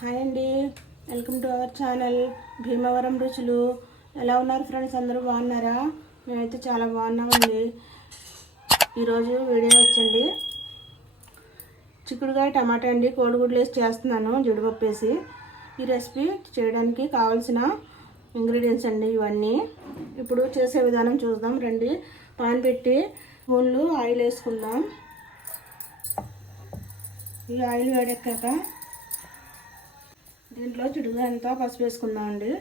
Hi అండి. Welcome to our channel. Bhimavaram రుచులు. ఎలా ఉన్నారు ఫ్రెండ్స్? అందరూ బాగున్నారా? మేమైతే చాలా బాగున్నామండి. ఈరోజు వీడియో వచ్చండి. చిక్కుడుకాయ టమాటా అండి. కోడిగుడ్లు వేసి చేస్తున్నాను జీడిపప్పు వేసి. ఈ రెసిపీ చేయడానికి కావాల్సిన ఇంగ్రీడియంట్స్ అండి ఇవన్నీ. ఇప్పుడు చేసే విధానం చూద్దాం రండి. పాన్ పెట్టి స్పూన్లు ఆయిల్ వేసుకుందాం. ఈ ఆయిల్ వేడెక్కాక దీంట్లో చిడుగు అంతా పసుపు వేసుకుందాం అండి.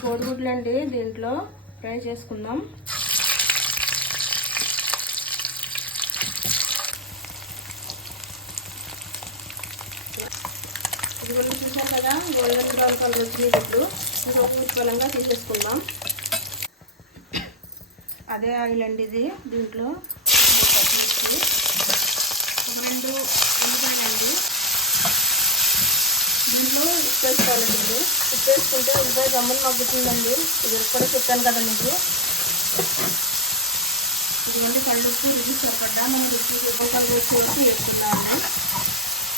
కోడిగుడ్లు అండి దీంట్లో ఫ్రై చేసుకుందాం. ఇదిగోండి చూసాం కదా గోల్డెన్ బ్రౌన్ కలర్ వచ్చింది ఇప్పుడు. ఇంకొక ఉత్పలంగా తీసేసుకుందాం. అదే ఆయిల్ అండి ఇది దీంట్లో పచ్చిమిర్చి ఒక రెండు ఉల్లిపాయలండి దీంట్లో ఉప్పు వేసుకోవాలండి ఇప్పుడు ఉప్పు వేసుకుంటే ఉల్లిపాయ గమ్ములు మగ్గుతుందండి. ఇది కూడా చెప్పాను కదా మీకు. ఇదిగోండి కళ్ళు ఉప్పు రుచి సరిపడ్డా మనం రుచి ఉప్పలు వేసి వేసుకున్నాము.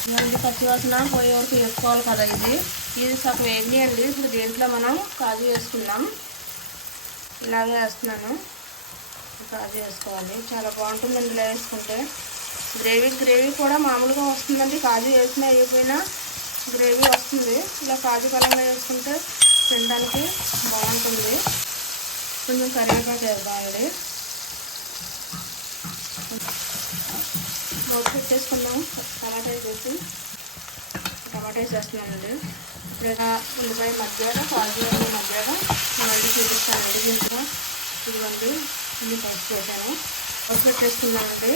ఇదిగోండి పచ్చివాసన పోయే వరకు వేసుకోవాలి కదా ఇది. ఇది సగం వేగి అండి. ఇప్పుడు దీంట్లో మనం కాజు వేసుకున్నాం ఇలాగే వేస్తున్నాను. కాజు వేసుకోవాలి. చాలా బాగుంటుందండి ఇలా వేసుకుంటే. గ్రేవీ గ్రేవీ కూడా మామూలుగా వస్తుందండి. కాజు వేసినా వేయకపోయినా గ్రేవీ వస్తుంది. ఇలా కాజు బలంగా వేసుకుంటే తినడానికి బాగుంటుంది. కొంచెం కరివేపాకు వేద్దామండి. నోట్ పెట్టేసుకుందాం. టమాటా వేసి టమాటా వేసేస్తున్నానండి. లేదా ఉల్లిపాయ మధ్యగా కాజు అన్ని మధ్యగా మళ్ళీ చూపిస్తాను. దీంట్లో ఇదిగోండి ఇది పచ్చి వేసాను పసుపు పెట్టేసుకున్నానండి.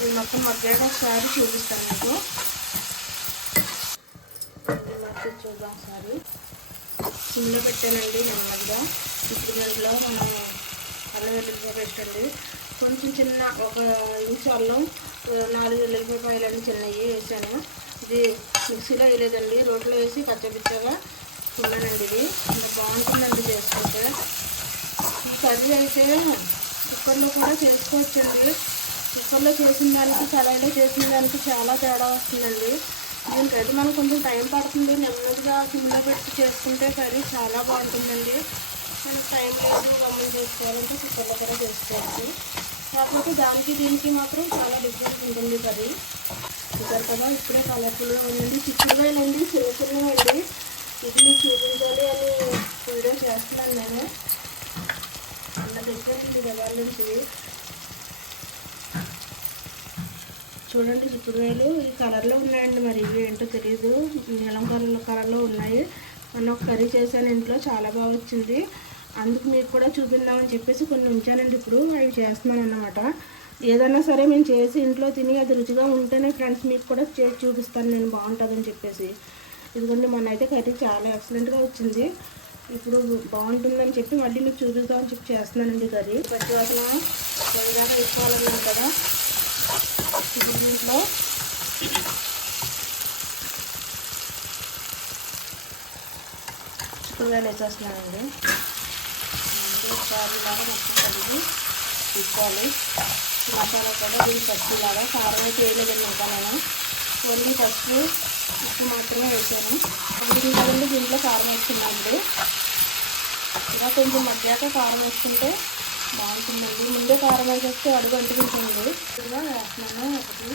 ఇది మొత్తం మధ్యగా ఒకసారి చూపిస్తాను మీకు. మధ్య చూద్దాం ఒకసారి. సిమ్లో పెట్టానండి నెమ్మదిగా. ఇప్పుడు దాంట్లో మనం అల్లం పేస్ట్ పెట్టండి కొంచెం చిన్న ఒక ఇంచు అల్లం నాలుగు వెల్లుల్లిపాయలని చిన్నవి వేసాను. ఇది మిక్సీలో వేయలేదండి. రోట్లో వేసి పచ్చపిచ్చగా తిన్నానండి ఇది. ఇంకా బాగుంటుందండి చేసుకుంటే. ఈ కర్రీ అయితే కుక్కర్లో కూడా చేసుకోవచ్చండి. కుక్కర్లో చేసిన దానికి కళాయిలో చేసిన దానికి చాలా తేడా వస్తుందండి. దీనికైతే మనకు కొంచెం టైం పడుతుంది నెమ్మదిగా సిమ్లో పెట్టి చేసుకుంటే కర్రీ చాలా బాగుంటుందండి. మనకు టైం లేదు మమ్మల్ని చేసుకోవాలంటే కుక్కర్లో కూడా చేసుకోవచ్చు. కాకపోతే దానికి దీనికి మాత్రం చాలా డిఫరెన్స్ ఉంటుంది కర్రీ. కుక్కర్ కదా ఇప్పుడే కలర్ఫుల్గా ఉందండి. చిక్కుడుకాయలండి చిన్న చిన్నవండి. ఇది మీకు చూపించాలి అని వీడియో చేస్తున్నాను నేను. అంత డిఫరెంట్ ఇది ఎవరి నుంచి చూడండి చిక్కుడుకాయలు ఈ కలర్లో ఉన్నాయండి మరి. ఇవి ఏంటో తెలియదు నీలం కలర్ కలర్లో ఉన్నాయి. మొన్న ఒక కర్రీ చేశాను ఇంట్లో. చాలా బాగా వచ్చింది. అందుకు మీకు కూడా చూపిందామని చెప్పేసి కొన్ని ఉంచానండి ఇప్పుడు. అవి చేస్తున్నాను అన్నమాట ఏదైనా సరే మేము చేసి ఇంట్లో తిని అది రుచిగా ఉంటేనే ఫ్రెండ్స్ మీకు కూడా చేసి చూపిస్తాను నేను బాగుంటుందని చెప్పేసి. ఇదిగోండి మొన్న అయితే కర్రీ చాలా ఎక్సలెంట్గా వచ్చింది. ఇప్పుడు బాగుంటుందని చెప్పి మళ్ళీ మీకు చూపిస్తామని చెప్పి చేస్తున్నానండి కర్రీ. పచ్చివాసన పొయ్యిదాకా వేసుకోవాలన్నాను కదా. ఇప్పుడు దీంట్లో చిక్కుడుగాయలు వేసేస్తున్నానండి ఒకసారి ఇలాగా మొత్తం తీసుకోవాలి. మసాలా కూడా దీనికి పచ్చిలాగా కారం అయితే వేయలేదండి ఇంకా నేను ఓన్లీ పసుపు ఉప్పు మాత్రమే వేసాను. అందుకే దీంట్లో కారం వేసుకున్నామండి ఇలా కొంచెం మధ్యాక కారం వేసుకుంటే బాగుంటుందండి. ముందే కారం వేసేస్తే అడుగు అంటుకుంటుంది. ఇలా వేస్తున్నాను. ఒకటి.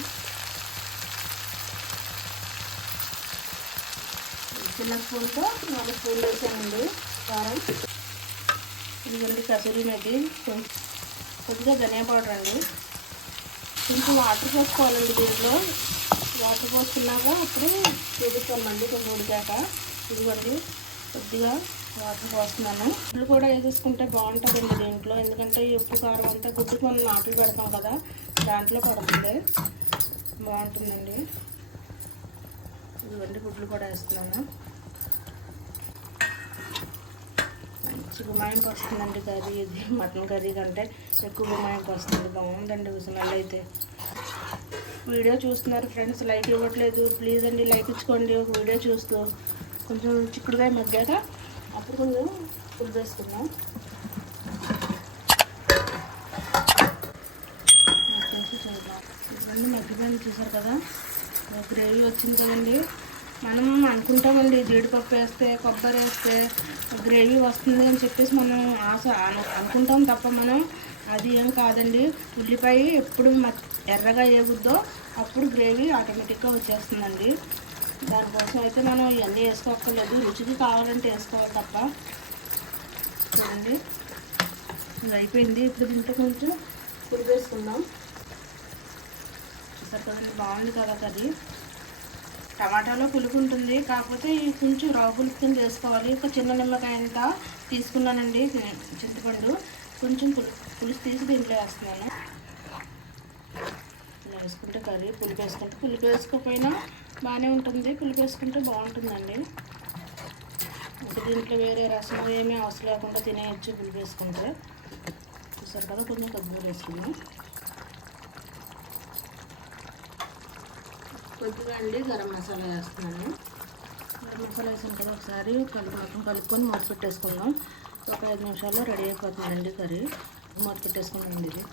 చిన్న స్పూన్తో నాలుగు స్పూన్లు వేసానండి. కారం. ఇదిగోండి కసూరి మెది కొద్దిగా ధనియా పౌడర్ అండి. కొంచెం వాటర్ పోసుకోవాలండి దీంట్లో. వాటర్ పోసుకున్నాక అప్పుడు చూపిస్తామండి కొంచెం ఉడికాక. ఇదిగోండి కొద్దిగా వాటర్ పోస్తున్నాను. గుడ్లు కూడా వేసేసుకుంటే బాగుంటుందండి దీంట్లో. ఎందుకంటే ఉప్పు కారం అంతా గుడ్డుకు మనం నాట్లు పెడతాం కదా దాంట్లో పడుతుంది. బాగుంటుందండి. ఇదిగోండి గుడ్లు కూడా వేస్తున్నాను. మంచి గుమాయింపు వస్తుందండి కర్రీ ఇది. మటన్ కర్రీ కంటే ఎక్కువ గుమాయింపు వస్తుంది బాగుందండి స్మెల్ అయితే. వీడియో చూస్తున్నారు ఫ్రెండ్స్ లైక్ ఇవ్వట్లేదు. ప్లీజ్ అండి లైక్ ఇచ్చుకోండి. ఒక వీడియో చూస్తూ కొంచెం చిక్కుడుగా మగ్గాక అప్పుడు కొంచెం ఫుడ్ వేసుకుందాం చూద్దాం. మగ్గిపోయింది చూసారు కదా? గ్రేవీ వచ్చింది కదండి. మనం అనుకుంటామండి జీడిపప్పు వేస్తే కొబ్బరి వేస్తే గ్రేవీ వస్తుంది అని చెప్పేసి మనం ఆశ అనుకుంటాం తప్ప మనం అది ఏం కాదండి. ఉల్లిపాయ ఎప్పుడు మ- ఎర్రగా ఏగుద్దో అప్పుడు గ్రేవీ ఆటోమేటిక్గా వచ్చేస్తుందండి. దానికోసం అయితే మనం ఇవన్నీ వేసుకోక్కర్లేదు. రుచికి కావాలంటే వేసుకోవాలి తప్ప. చూడండి. ఇది అయిపోయింది. ఇప్పుడు దీంట్లో కొంచెం పులుపు వేసుకుందాం. చూసారు కదండి బాగుంది కదా కర్రీ. టమాటాలో పులుపు ఉంటుంది. కాకపోతే ఇది కొంచెం రవ్వ పులుపు కింద వేసుకోవాలి. ఒక చిన్న నిమ్మకాయ అంత తీసుకున్నానండి. చింతపండు. కొంచెం పులుపు పులుసు తీసి దీంట్లో వేస్తున్నాను. వేసుకుంటే కర్రీ పులుపు వేసుకుంటే పులుపు వేసుకోకపోయినా బాగానే ఉంటుంది. పులుపు వేసుకుంటే బాగుంటుందండి. ఇంకా దీంట్లో వేరే రసం ఏమీ అవసరం లేకుండా తినేయచ్చు పులుపు వేసుకుంటే. చూసారు కదా కొంచెం కొద్దిగా వేసుకున్నాం. కొద్దిగా అండి గరం మసాలా వేస్తున్నాను. గరం మసాలా వేసాను కదా ఒకసారి. కలుపు మొత్తం కలుపుకొని మూత పెట్టేసుకుందాం. ఒక ఐదు నిమిషాల్లో రెడీ అయిపోతుందండి కర్రీ. మూత పెట్టేసుకున్నాండి ఇది.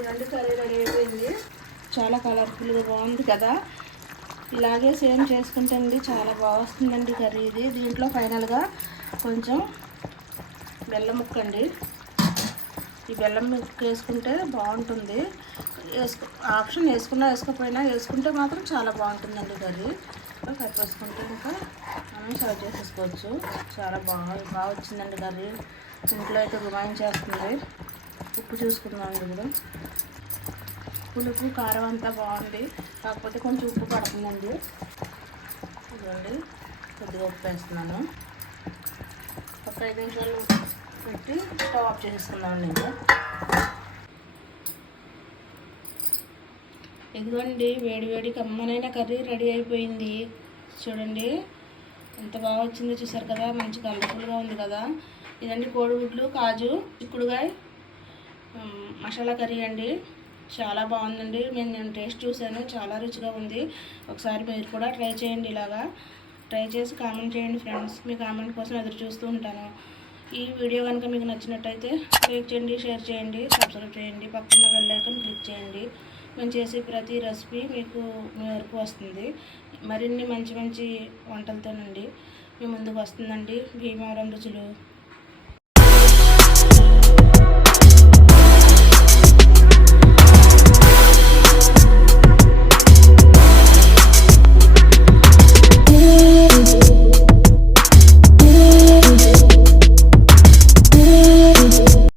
చూడండి కర్రీ రెడీ అయిపోయింది. చాలా కలర్ఫుల్గా బాగుంది కదా. ఇలాగే సేమ్ చేసుకుంటే అండి చాలా బాగా వస్తుందండి కర్రీ ఇది. దీంట్లో ఫైనల్గా కొంచెం బెల్లం ముక్క అండి. ఈ బెల్లం ముక్క వేసుకుంటే బాగుంటుంది. వేసుకు ఆప్షన్ వేసుకున్నా వేసుకోకపోయినా వేసుకుంటే మాత్రం చాలా బాగుంటుందండి కర్రీ. కట్ వేసుకుంటే ఇంకా మనం సర్వ్ చేసేసుకోవచ్చు. చాలా బాగా బాగా వచ్చిందండి కర్రీ. ఇంట్లో అయితే గుమాయించేస్తుంది ఉప్పు చూసుకుందాం ఇప్పుడు. పులుపు కారం అంతా బాగుంది. కాకపోతే కొంచెం ఉప్పు పడుతుందండి. ఇదిగోండి. కొద్దిగా ఉప్పు వేస్తున్నాను. ఒక ఐదు నిమిషాలు పెట్టి స్టవ్ ఆఫ్ చేసుకుందామండి ఇంకా ఇదిగోండి వేడి వేడి కమ్మనైన కర్రీ రెడీ అయిపోయింది. చూడండి ఎంత బాగా వచ్చిందో చూసారు కదా? మంచి కలర్ఫుల్గా ఉంది కదా? ఇదండి కోడిగుడ్లు కాజు చిక్కుడుగాయ. మసాలా కర్రీ అండి. చాలా బాగుందండి. నేను నేను టేస్ట్ చూశాను. చాలా రుచిగా ఉంది. ఒకసారి మీరు కూడా ట్రై చేయండి ఇలాగా. ట్రై చేసి కామెంట్ చేయండి ఫ్రెండ్స్. మీ కామెంట్ కోసం ఎదురు చూస్తూ ఉంటాను. ఈ వీడియో కనుక మీకు నచ్చినట్టయితే లైక్ చేయండి షేర్ చేయండి సబ్స్క్రైబ్ చేయండి. పక్కన వెళ్ళాకని క్లిక్ చేయండి. మేము చేసే ప్రతి రెసిపీ మీకు మీ వరకు వస్తుంది. మరిన్ని మంచి మంచి వంటలతోనండి మీ ముందుకు వస్తుందండి. భీమవరం రుచులు.